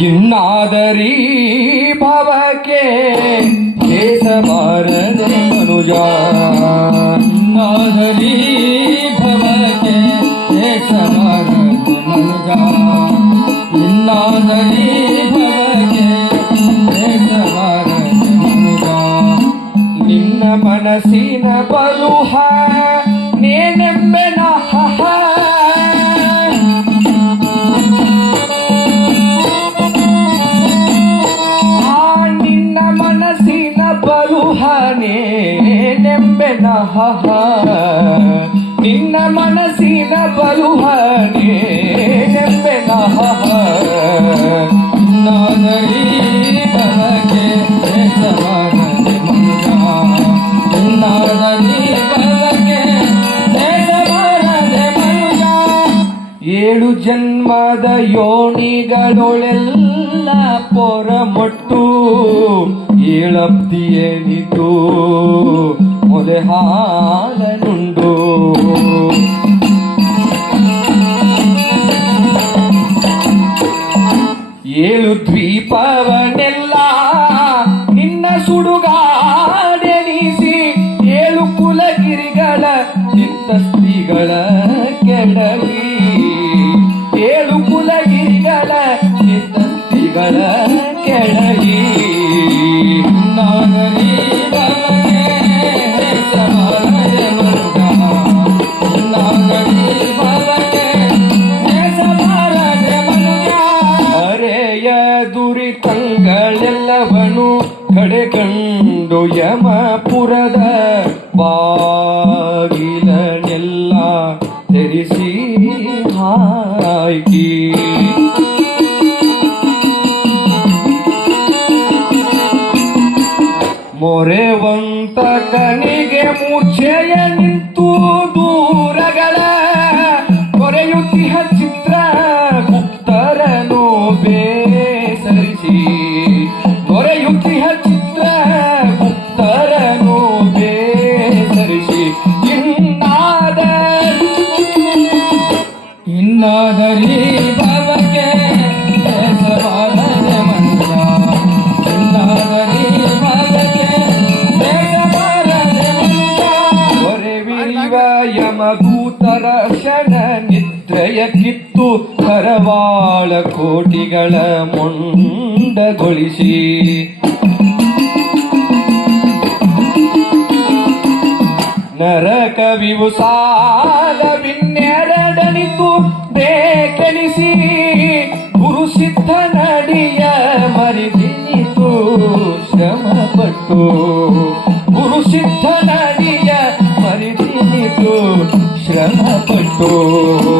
ಇನ್ನಾದರೀ ಭವಕ್ಕೆ ಹೇಸಬಾರದೆ ಮನುಜ. ಇನ್ನಾದರಿ ಭವಕ್ಕೆ ಹೇಸಬಾರದು ಮನುಜ. ಇನ್ನಾದರಿ ಭವಕ್ಕೆ ಹೇಸಬಾರದು ಮನುಜ. ನಿನ್ನ ಮನಸ್ಸಿನ ಬಲುಹ ಮನಸ್ಸಿನ ಬಲುಹ ನೇನೆಂಬೆನ ಹಹ ಇನ್ನಾದರಿ ಭವಕ್ಕೆ ಹೇಸಬಾರದು ಮನುಜ. ಇನ್ನಾದರಿ ಭವಕ್ಕೆ ಹೇಸಬಾರದು ಮನುಜ. ಏಳು ಜನ್ಮದ ಯೋನಿಗಳೊಳೆಲ್ಲ ಪೊರಮೊಟ್ಟು. ಏಳಪ್ತಿಯೇನಿತು ಮೊಲೆ ಹಾಲನುಂಡು ಏಳು ದ್ವೀಪವನೆಲ್ಲ ನಿನ್ನ ಸುಡುಗಾಡೆನಿಸಿ ಏಳು ಕುಲಗಿರಿಗಳ ನಿಂತ ಸ್ತ್ರೀಗಳ ಹರೆಯ ಕಡೆ ಕಡೆಗಂಡು ಯಮಪುರದ ಬಾಗಿಲನೆಲ್ಲ ತೆರಿಸಿ ಹಾಕಿ ಮೊರೆವಂತ ಕಣಿಗೆ ಮುಚ್ಚೆಯ ನಿಂತು ಯಮದೂತರ ಕ್ಷಣ ನಿದ್ರೆಯ ಕಿತ್ತು ಕರವಾಳ ಕೋಟಿಗಳ ಮೊಂಡಗೊಳಿಸಿ. ನರಕವಿವು ಸಾಲವಿನ್ನೆರಡನಿತು ಬೇಕೆಣಿಸಿ ಗುರು ಸಿದ್ಧ ನಡಿಯ ಮರಿದಿನಿತು ಶ್ರಮಪಟ್ಟು ಗುರು ಸಿದ್ಧ ನಡಿಯ ಮರಿದಿನಿತು ಶ್ರಮಪಟ್ಟು ಇನ್ನಾದರಿ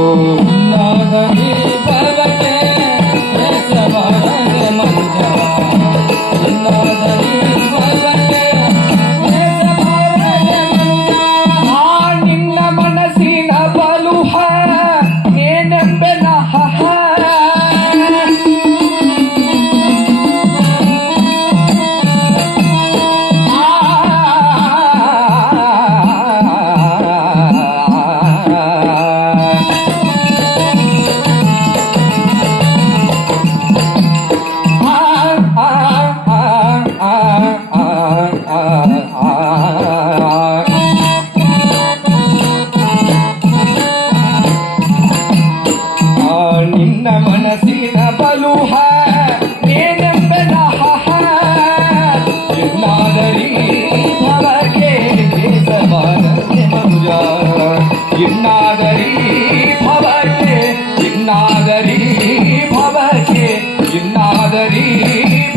ी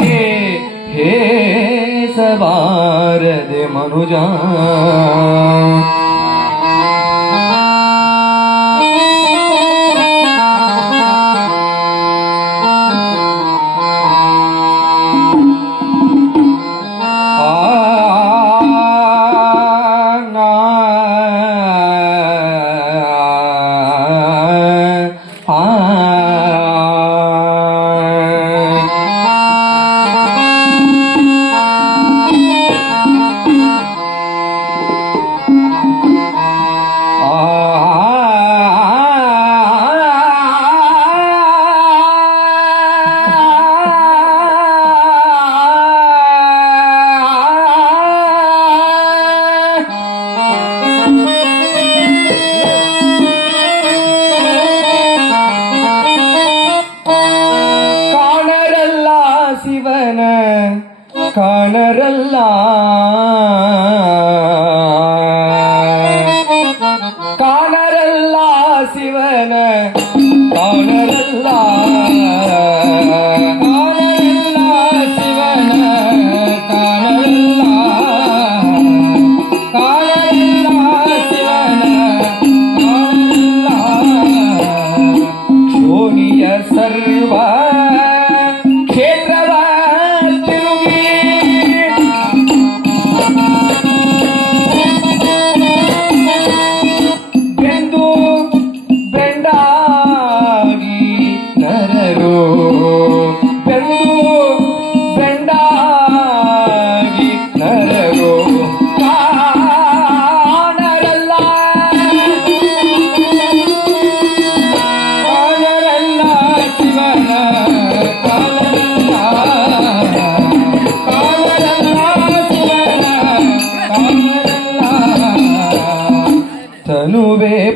पे हे सवादे मनुजा।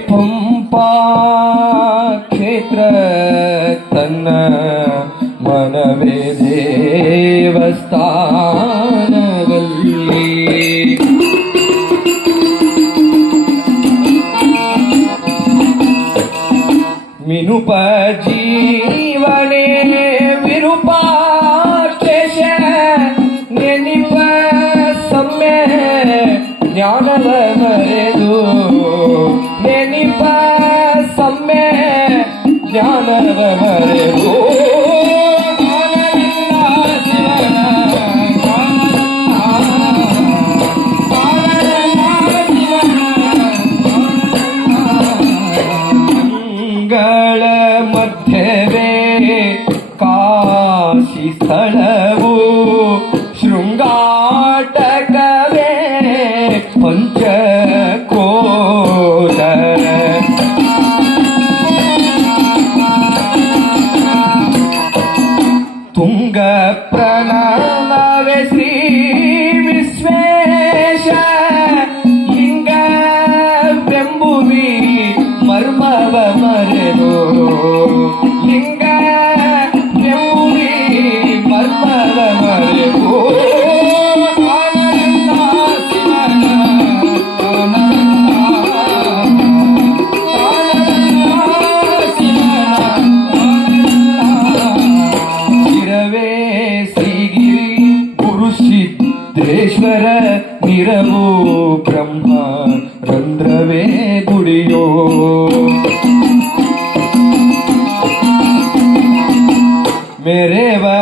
ಪಂಪಾ ಕ್ಷೇತ್ರ ತನ್ನ ಮನವೇ ದೇವಸ್ಥಾನದಲ್ಲಿ துங்க Mereva.